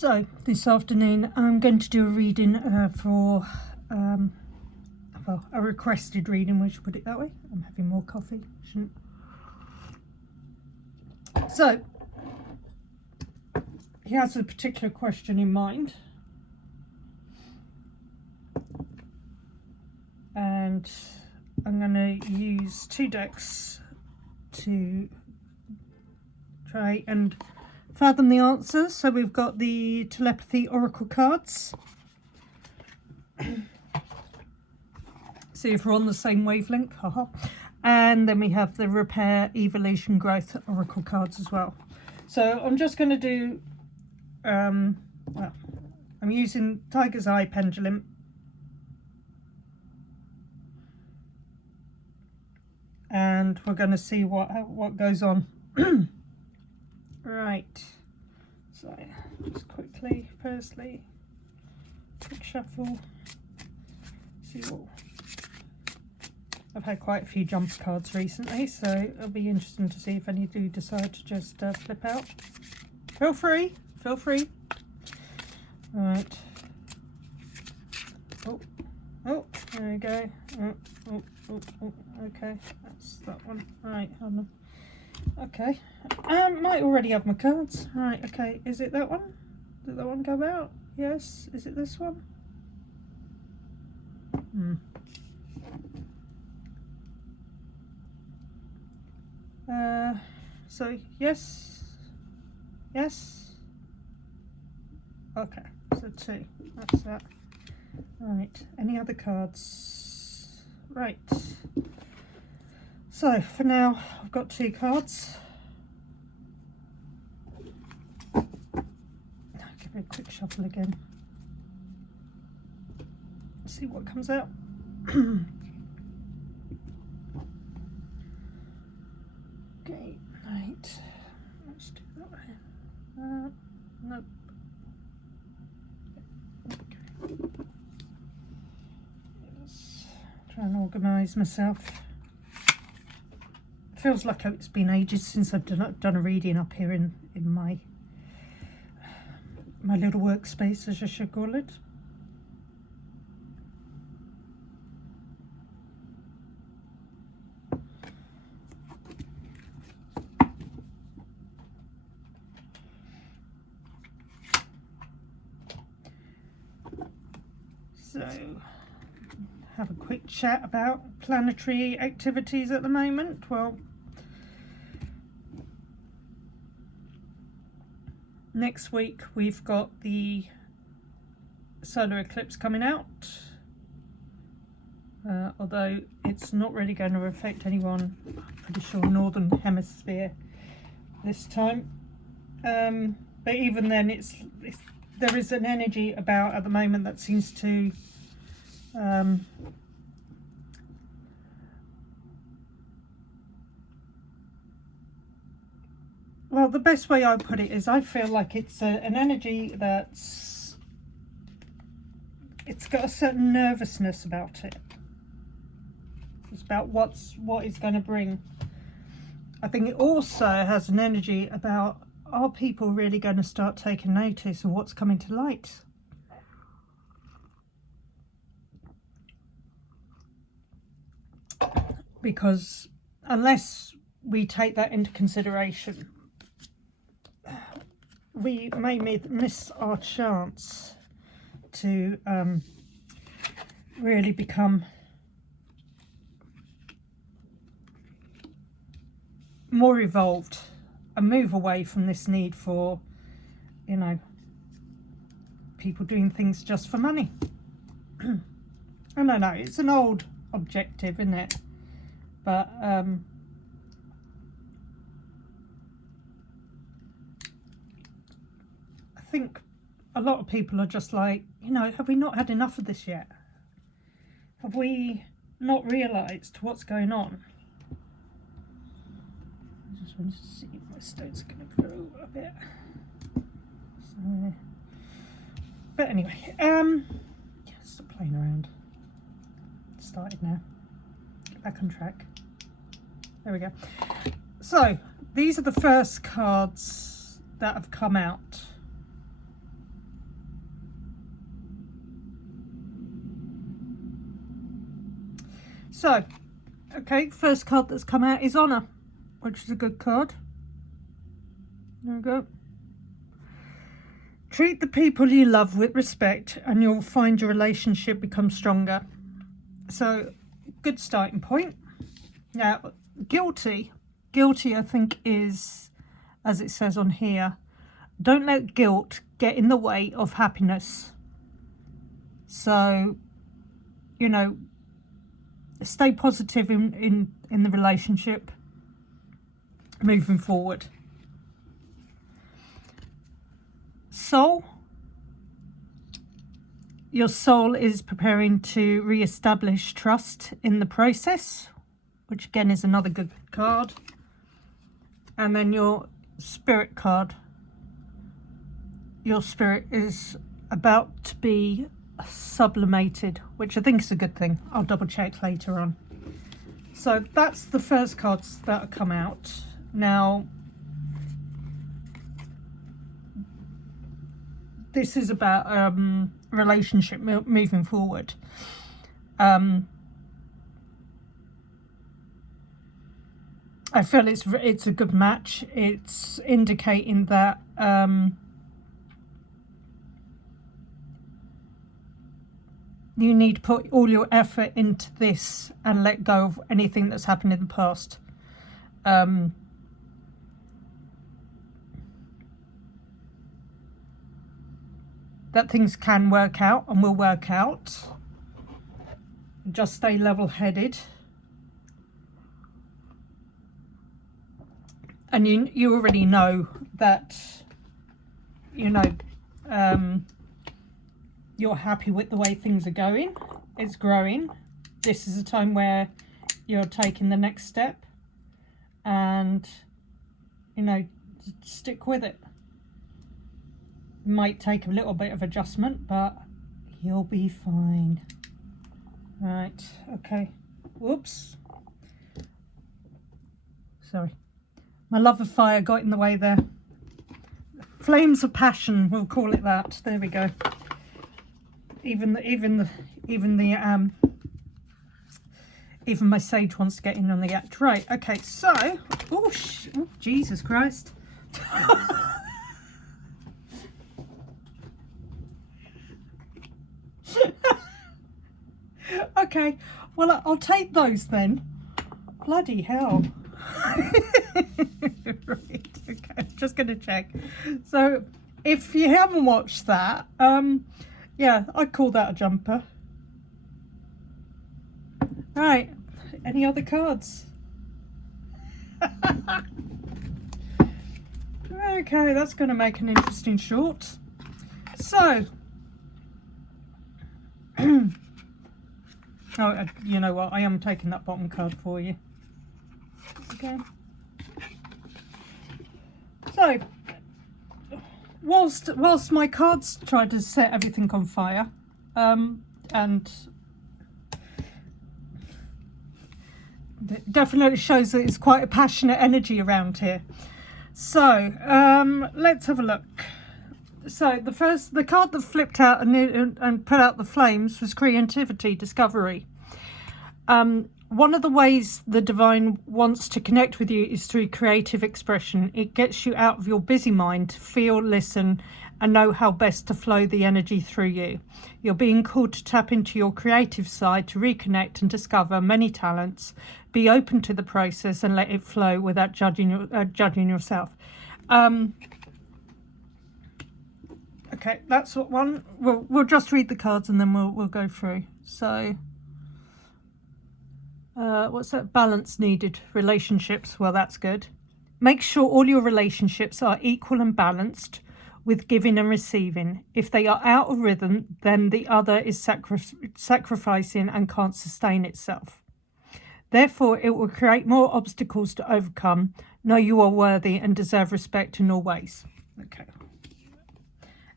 So this afternoon I'm going to do a reading for well, a requested reading, we should put it that way. I'm having more coffee, shouldn't. So he has a particular question in mind, and I'm going to use 2 decks to try and fathom the answers. So we've got the telepathy oracle cards. See if we're on the same wavelength. Haha. And then we have the repair, evolution, growth oracle cards as well. So I'm just going to do well, I'm using Tiger's Eye pendulum, and we're going to see what goes on. Right, so just quickly, firstly, quick shuffle, see what. I've had quite a few jumper cards recently, so it'll be interesting to see if any do decide to just flip out. Feel free, feel free. Right. Oh, there we go. Oh, okay, that's that one. Right, hold on. Okay, might already have my cards. Right, okay, is it that one? Did that one go out? Yes, is it this one? So yes, okay, so 2, that's that. Right, any other cards? Right, so for now I've got 2 cards. I'll give it a quick shuffle again, see what comes out. Okay, right, let's do that way. Nope. Okay. Let's try and organise myself. Feels like it's been ages since I've done a reading up here in my little workspace, as I should call it. So, have a quick chat about planetary activities at the moment. Well, next week we've got the solar eclipse coming out, although it's not really going to affect anyone, I'm pretty sure, northern hemisphere this time. But even then, there is an energy about at the moment that seems to well, the best way I put it is I feel like it's an energy it's got a certain nervousness about it. It's about what it's going to bring. I think it also has an energy about, are people really going to start taking notice of what's coming to light? Because unless we take that into consideration, we may miss our chance to really become more evolved and move away from this need for, you know, people doing things just for money. I don't know, it's an old objective, isn't it? But I think a lot of people are just like, you know, have we not had enough of this yet? Have we not realised what's going on? I just want to see if my stone's going to grow a bit. So, but anyway, stop playing around. Started now. Get back on track. There we go. So these are the first cards that have come out. So, okay, first card that's come out is Honor, which is a good card. There we go. Treat the people you love with respect and you'll find your relationship become stronger. So, good starting point. Now, guilty I think is, as it says on here, don't let guilt get in the way of happiness. So, you know, stay positive in the relationship moving forward. Soul. Your soul is preparing to re-establish trust in the process, which again is another good card. And then your spirit card. Your spirit is about to be sublimated, which I think is a good thing. I'll double check later on. So that's the first cards that have come out. Now, this is about relationship moving forward. I feel it's a good match. It's indicating that you need to put all your effort into this and let go of anything that's happened in the past. That things can work out and will work out. Just stay level-headed. And you already know that, you know, you're happy with the way things are going. It's growing. This is a time where you're taking the next step and, you know, stick with it. Might take a little bit of adjustment, but you'll be fine. Right, okay. Whoops. Sorry. My love of fire got in the way there. Flames of passion, we'll call it that. There we go. Even my sage wants to get in on the act. Right, okay, so oh Jesus Christ. Okay, well, I'll take those then. Bloody hell. Right, okay, just gonna check. So if you haven't watched that, yeah, I'd call that a jumper. Right, any other cards? Okay, that's going to make an interesting short. So, oh, you know what? I am taking that bottom card for you. Okay. So, whilst my cards try to set everything on fire, and it definitely shows that it's quite a passionate energy around here. So, let's have a look. So the card that flipped out and put out the flames was creativity, discovery. One of the ways the divine wants to connect with you is through creative expression. It gets you out of your busy mind to feel, listen, and know how best to flow the energy through you. You're being called to tap into your creative side to reconnect and discover many talents. Be open to the process and let it flow without judging yourself. Okay, that's what one. We'll just read the cards and then we'll go through. So, what's that? Balance needed. Relationships. Well, that's good. Make sure all your relationships are equal and balanced, with giving and receiving. If they are out of rhythm, then the other is sacrificing and can't sustain itself. Therefore, it will create more obstacles to overcome. Know you are worthy and deserve respect in all ways. Okay.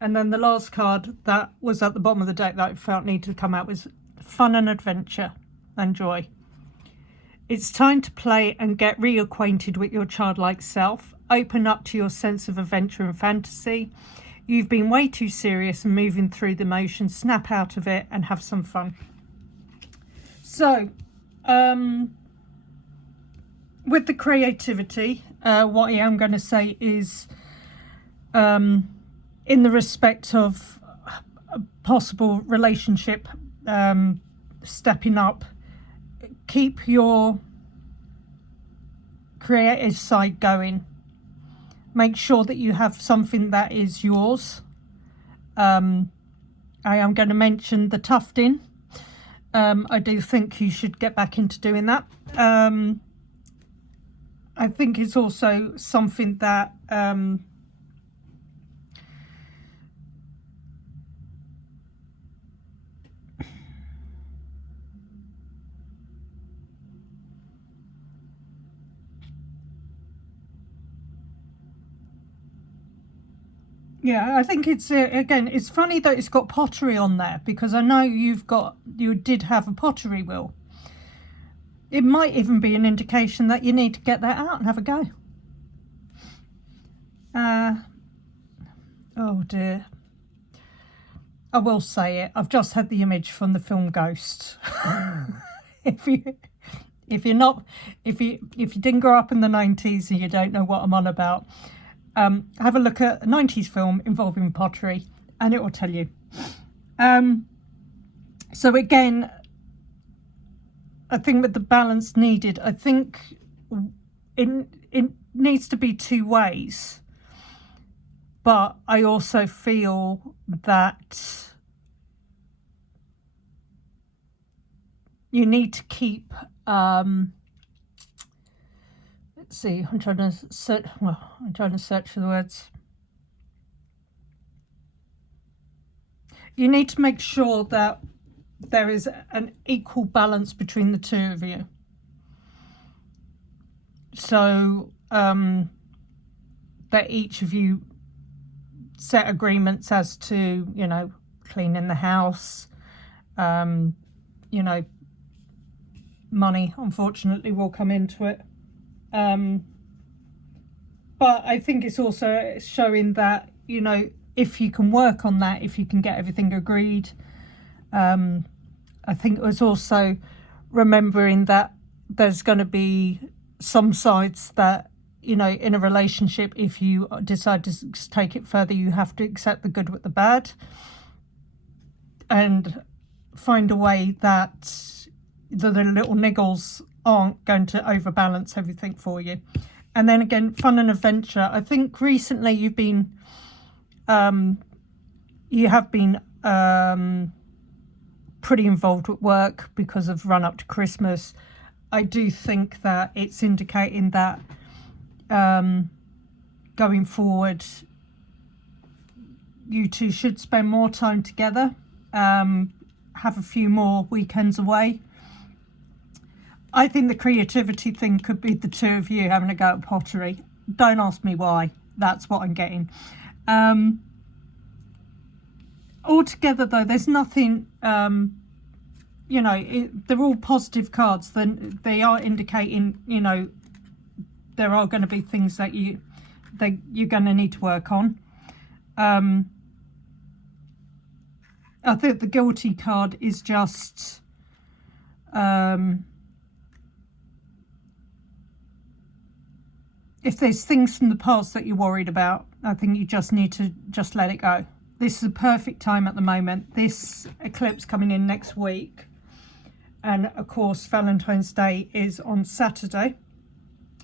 And then the last card that was at the bottom of the deck that I felt needed to come out was fun and adventure and joy. It's time to play and get reacquainted with your childlike self. Open up to your sense of adventure and fantasy. You've been way too serious and moving through the motions. Snap out of it and have some fun. So, with the creativity, what I am going to say is, in the respect of a possible relationship stepping up, keep your creative side going. Make sure that you have something that is yours. I am going to mention the tufting. I do think you should get back into doing that. I think it's also something that yeah, I think it's again, it's funny that it's got pottery on there, because I know you did have a pottery wheel. It might even be an indication that you need to get that out and have a go. Oh dear. I will say it. I've just had the image from the film Ghost. if you didn't grow up in the 90s and you don't know what I'm on about, have a look at a 90s film involving pottery and it will tell you. So again, I think with the balance needed, I think it needs to be two ways. But I also feel that you need to keep, let's see, I'm trying to search for the words. You need to make sure that there is an equal balance between the two of you. So that each of you set agreements as to, you know, cleaning the house, you know, money unfortunately will come into it. But I think it's also showing that, you know, if you can work on that, if you can get everything agreed, I think it was also remembering that there's going to be some sides that, you know, in a relationship, if you decide to take it further, you have to accept the good with the bad and find a way that the little niggles aren't going to overbalance everything for you. And then again, fun and adventure. I think recently you have been pretty involved with work because of run up to Christmas. I do think that it's indicating that going forward, you two should spend more time together, have a few more weekends away. I think the creativity thing could be the two of you having a go at pottery. Don't ask me why. That's what I'm getting. Altogether though, there's nothing, you know, they're all positive cards. Then they are indicating, you know, there are going to be things that you're going to need to work on. I think the guilty card is just if there's things from the past that you're worried about, I think you just need to just let it go. This is a perfect time at the moment. This eclipse coming in next week, and of course Valentine's Day is on Saturday,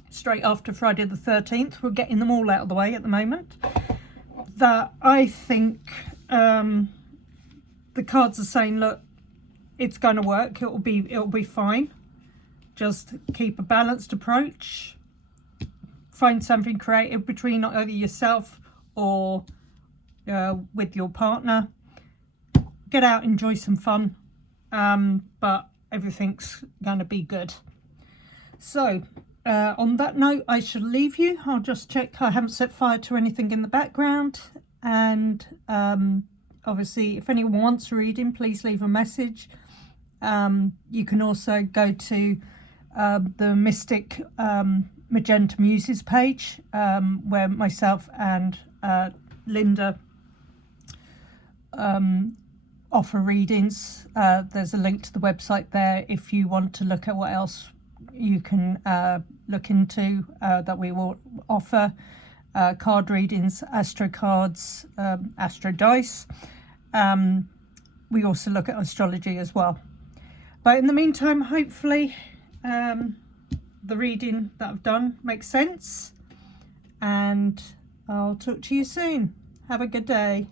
straight after Friday the 13th. We're getting them all out of the way at the moment. That I think the cards are saying, look, it's going to work. It'll be fine. Just keep a balanced approach. Find something creative between either yourself or with your partner. Get out, enjoy some fun, but everything's going to be good. So on that note, I shall leave you. I'll just check I haven't set fire to anything in the background, and obviously if anyone wants a reading, please leave a message. You can also go to the Mystic Magenta Muses page, where myself and Linda offer readings. There's a link to the website there if you want to look at what else you can look into that we will offer. Card readings, astro cards, astro dice. We also look at astrology as well. But in the meantime, hopefully the reading that I've done makes sense, and I'll talk to you soon. Have a good day.